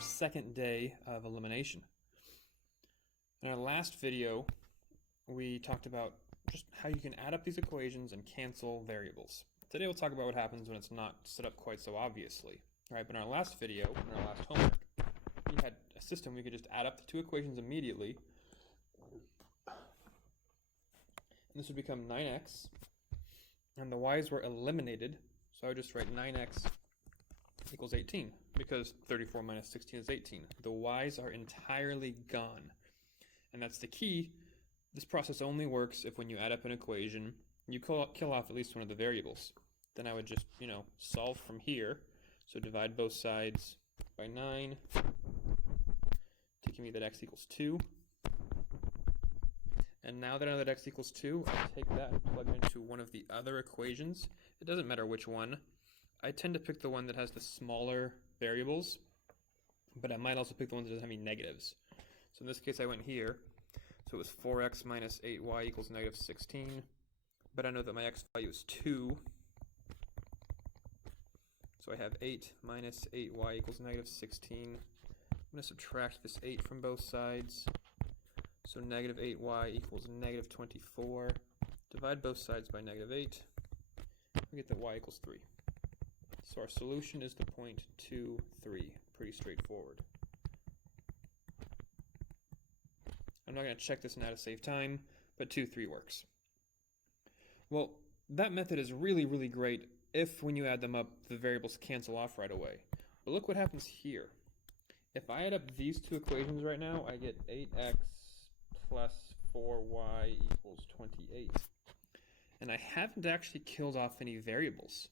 our second day of elimination. In our last video, we talked about just how you can add up these equations and cancel variables. Today we'll talk about what happens when it's not set up quite so obviously. All right, but in our last video, in our last homework, we had a system we could just add up the two equations immediately. And this would become 9x, and the y's were eliminated, so I would just write 9x equals 18, because 34 minus 16 is 18. The y's are entirely gone. And that's the key. This process only works if when you add up an equation, you kill off at least one of the variables. Then I would just, solve from here. So divide both sides by 9, taking me that x equals 2. And now that I know that x equals 2, I take that and plug it into one of the other equations. It doesn't matter which one. I tend to pick the one that has the smaller variables, but I might also pick the one that doesn't have any negatives. So in this case, I went here. So it was 4x minus 8y equals negative 16. But I know that my x value is 2. So I have 8 minus 8y equals negative 16. I'm going to subtract this 8 from both sides. So negative 8y equals negative 24. Divide both sides by negative 8. We get that y equals 3. So our solution is the point 2, 3. Pretty straightforward. I'm not going to check this now to save time, but 2, 3 works. Well, that method is really, really great if when you add them up, the variables cancel off right away. But look what happens here. If I add up these two equations right now, I get 8x plus 4y equals 28. And I haven't actually killed off any variables.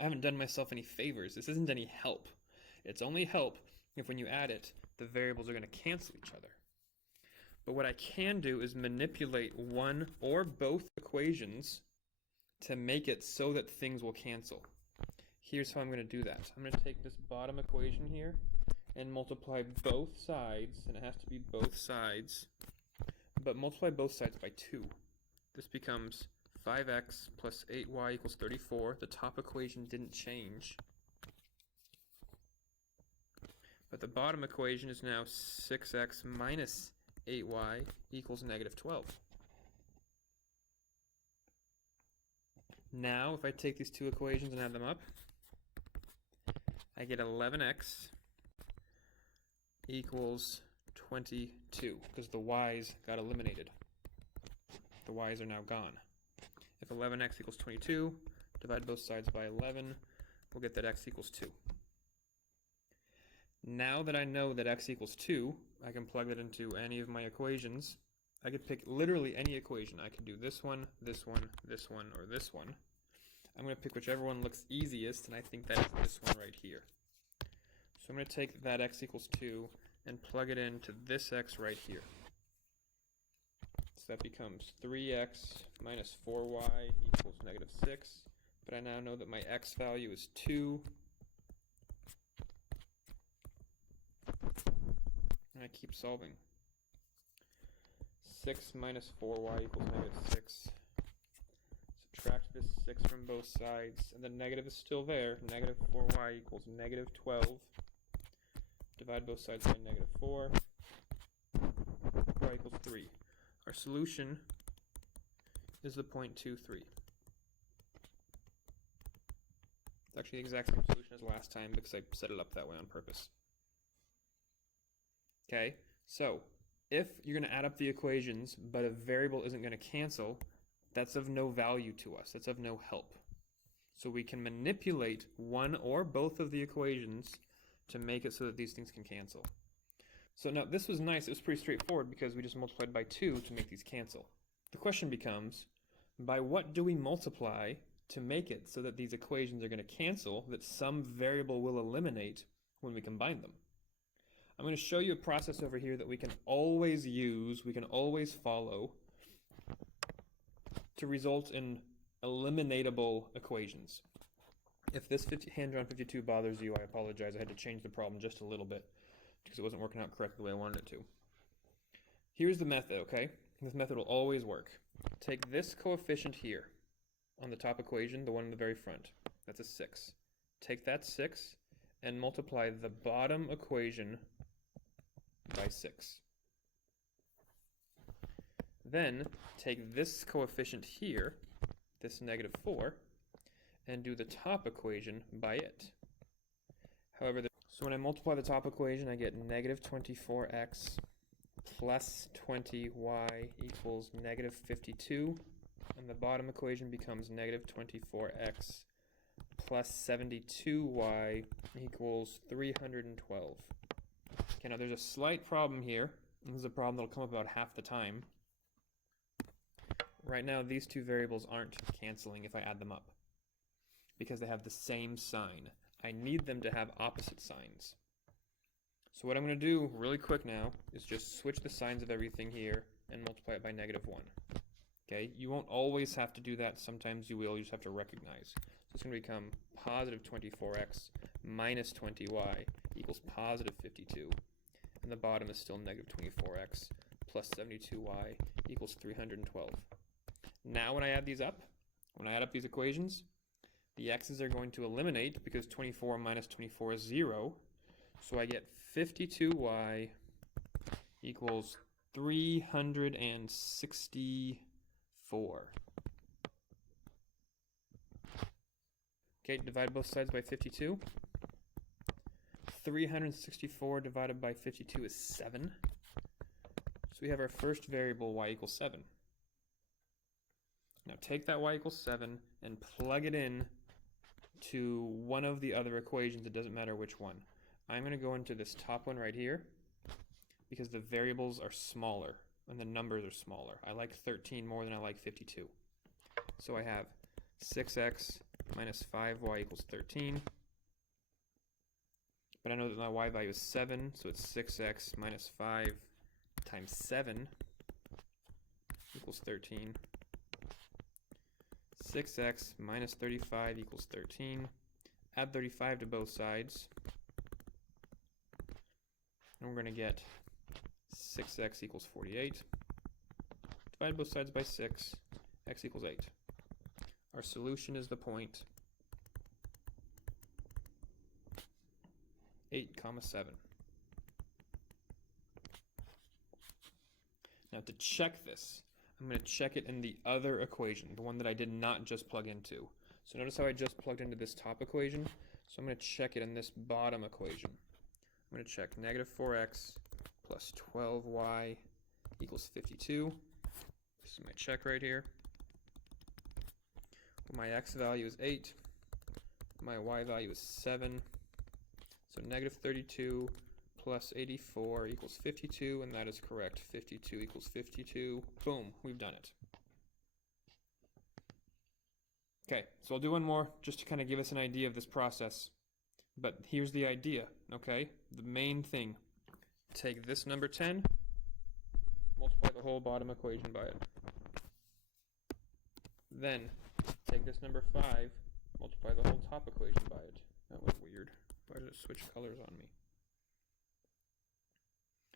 I haven't done myself any favors. This isn't any help. It's only help if when you add it, the variables are going to cancel each other. But what I can do is manipulate one or both equations to make it so that things will cancel. Here's how I'm going to do that. I'm going to take this bottom equation here and multiply both sides, and it has to be both sides, but multiply both sides by 2. This becomes 5x plus 8y equals 34. The top equation didn't change. But the bottom equation is now 6x minus 8y equals negative 12. Now, if I take these two equations and add them up, I get 11x equals 22, because the y's got eliminated. The y's are now gone. If 11x equals 22, divide both sides by 11, we'll get that x equals 2. Now that I know that x equals 2, I can plug it into any of my equations. I could pick literally any equation. I could do this one, this one, this one, or this one. I'm going to pick whichever one looks easiest, and I think that is this one right here. So I'm going to take that x equals 2 and plug it into this x right here. So that becomes 3x minus 4y equals negative 6. But I now know that my x value is 2. And I keep solving. 6 minus 4y equals negative 6. Subtract this 6 from both sides, and the negative is still there. Negative 4y equals negative 12. Divide both sides by negative 4. Y equals 3. Our solution is the point 2, 3. It's actually the exact same solution as last time because I set it up that way on purpose. Okay, so if you're going to add up the equations, but a variable isn't going to cancel, that's of no value to us. That's of no help. So we can manipulate one or both of the equations to make it so that these things can cancel. So now this was nice. It was pretty straightforward because we just multiplied by 2 to make these cancel. The question becomes, by what do we multiply to make it so that these equations are going to cancel, that some variable will eliminate when we combine them? I'm going to show you a process over here that we can always use, we can always follow to result in eliminatable equations. If this hand-drawn 52 bothers you, I apologize. I had to change the problem just a little bit because it wasn't working out correctly the way I wanted it to. Here's the method, okay? This method will always work. Take this coefficient here on the top equation, the one in the very front. That's a 6. Take that 6 and multiply the bottom equation by 6. Then take this coefficient here, this -4, and do the top equation by it. However, so when I multiply the top equation, I get -24x plus 20y equals -52, and the bottom equation becomes -24x plus 72y equals 312. Okay, now there's a slight problem here. This is a problem that'll come up about half the time. Right now, these two variables aren't canceling if I add them up, because they have the same sign. I need them to have opposite signs. So what I'm going to do really quick now is just switch the signs of everything here and multiply it by -1. Okay, you won't always have to do that. Sometimes you will. You just have to recognize. So it's going to become positive 24x minus 20y equals positive 52. And the bottom is still -24x plus 72y equals 312. Now when I add these up, when I add up these equations, the x's are going to eliminate because 24 minus 24 is 0. So I get 52y equals 364. Okay, divide both sides by 52. 364 divided by 52 is 7. So we have our first variable, y equals 7. Now take that y equals 7 and plug it in to one of the other equations. It doesn't matter which one. I'm going to go into this top one right here because the variables are smaller and the numbers are smaller. I like 13 more than I like 52. So I have 6x minus 5y equals 13. But I know that my y value is 7, so it's 6x minus 5 times 7 equals 13. 6x minus 35 equals 13. Add 35 to both sides. And we're going to get 6x equals 48. Divide both sides by 6. X equals 8. Our solution is the point 8, 7. Now to check this, I'm going to check it in the other equation, the one that I did not just plug into. So notice how I just plugged into this top equation. So I'm going to check it in this bottom equation. I'm going to check -4x plus 12y equals 52. This is my check right here. My x value is 8. My y value is 7. So -32 plus 84 equals 52, and that is correct. 52 equals 52. Boom, we've done it. Okay, so I'll do one more just to kind of give us an idea of this process. But here's the idea, okay? The main thing. Take this number 10, multiply the whole bottom equation by it. Then take this number 5, multiply the whole top equation by it. That was weird. Why did it switch colors on me?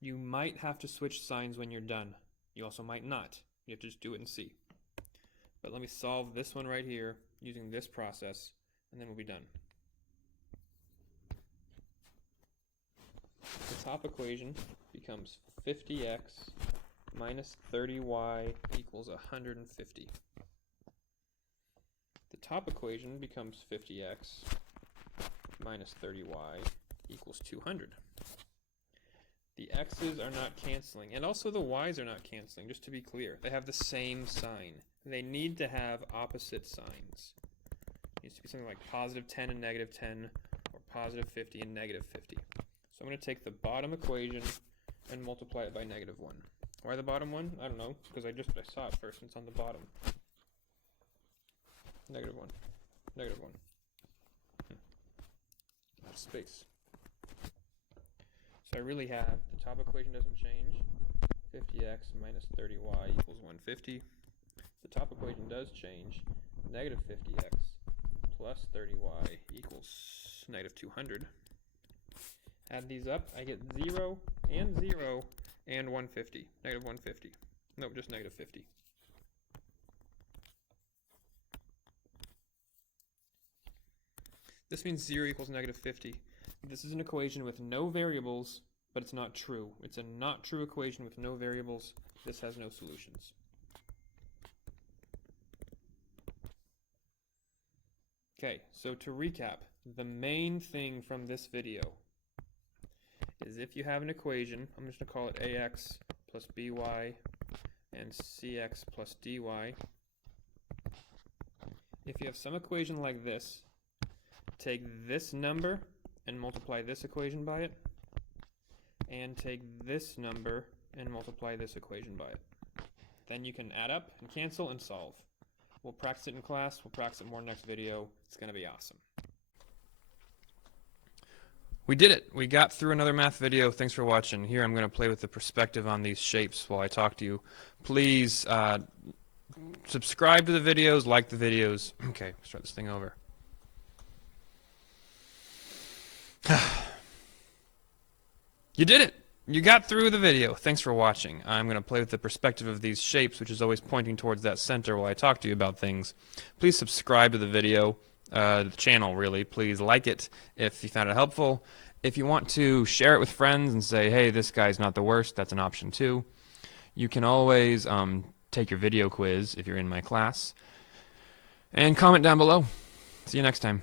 You might have to switch signs when you're done. You also might not. You have to just do it and see. But let me solve this one right here using this process, and then we'll be done. The top equation becomes 50x minus 30y equals 150. The top equation becomes 50x minus 30y equals 200. The x's are not canceling, and also the y's are not canceling, just to be clear. They have the same sign. They need to have opposite signs. It needs to be something like positive 10 and negative 10, or positive 50 and negative 50. So I'm going to take the bottom equation and multiply it by -1. Why the bottom one? I don't know, because I saw it first and it's on the bottom. -1, -1. Out of space. So I really have, the top equation doesn't change. 50x minus 30y equals 150. The top equation does change. Negative 50x plus 30y equals negative 200. Add these up, I get 0 and 0 and 150. Negative 150. Nope, just negative 50. This means 0 equals negative 50. This is an equation with no variables, but it's not true. It's a not true equation with no variables. This has no solutions. Okay, so to recap, the main thing from this video is if you have an equation, I'm just going to call it ax plus by and cx plus dy. If you have some equation like this, take this number and multiply this equation by it, and take this number and multiply this equation by it. Then you can add up and cancel and solve. We'll practice it in class. We'll practice it more next video. It's going to be awesome. We did it. We got through another math video. Thanks for watching. Here I'm going to play with the perspective on these shapes while I talk to you. Please subscribe to the videos, like the videos. Okay, start this thing over. You did it! You got through the video. Thanks for watching. I'm going to play with the perspective of these shapes, which is always pointing towards that center while I talk to you about things. Please subscribe to the video, the channel really. Please like it if you found it helpful. If you want to share it with friends and say, hey, this guy's not the worst, that's an option too. You can always take your video quiz if you're in my class. And comment down below. See you next time.